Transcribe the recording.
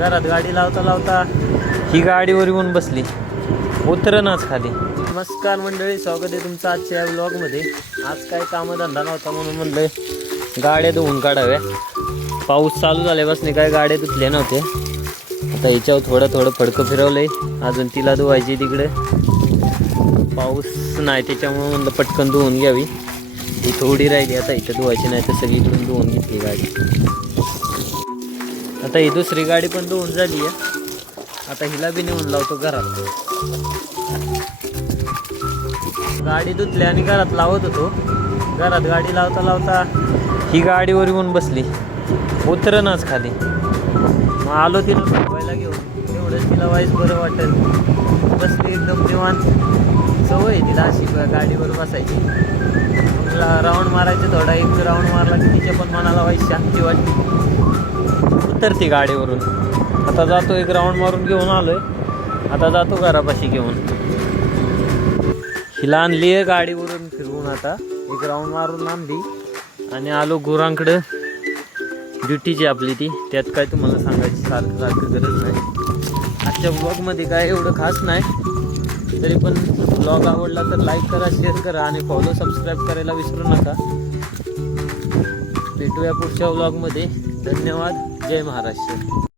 घरात गाडी लावता लावता ही गाडीवर येऊन बसली, उतरनाच खाली. नमस्कार मंडळी, स्वागत आहे तुमचं आजच्या व्लॉगमध्ये. आज काय कामधंदा नव्हता म्हणून म्हणलं गाड्या धुवून काढाव्या. पाऊस चालू झाल्यापासून काय गाड्या धुतल्या नव्हत्या. आता हिच्यावर थोडं फडकं फिरवलंय, अजून तिला धुवायची तिकडे. पाऊस नाही त्याच्यामुळे म्हणलं पटकन धुवून घ्यावी. ही थोडी राहिली आता, इथं धुवायची नाही तर सगळी इकडून धुवून घेतली गाडी. आता ही दुसरी गाडी पण धुवून झाली आहे. आता हिला बी नेऊन लावतो घरात. गाडी धुतली आणि घरात लावत होतो. घरात गाडी लावता लावता ही गाडीवर येऊन बसली, उतरनाच खाली. मग आलो तिला झोपायला घेऊन. तेवढंच तिला वाईस बरं वाटेल. बसली एकदम निवांत. सवय आहे तिला अशी गाडीवर बसायची. मग राऊंड मारायचं, थोडा एक राऊंड मारला की तिच्या पण मनाला वाईस शांती वाटते. उतरते गाडीवरून. आता जातो, एक राऊंड मारून घेऊन आलोय. आता जातो घरापाशी घेऊन. हिला आणली आहे गाडीवरून फिरवून. आता एक राऊंड मारून आणली आणि आलो गुरांकडं. ड्युटीची आपली ती, त्यात काय तुम्हाला सांगायची सारखं गरज नाही. आजच्या ब्लॉगमध्ये काय एवढं खास नाही. तरी पण ब्लॉग आवडला तर लाईक करा, शेअर करा आणि फॉलो सबस्क्राईब करायला विसरू नका. भेटूया पुढच्या ब्लॉगमध्ये. धन्यवाद. जय महाराष्ट्र.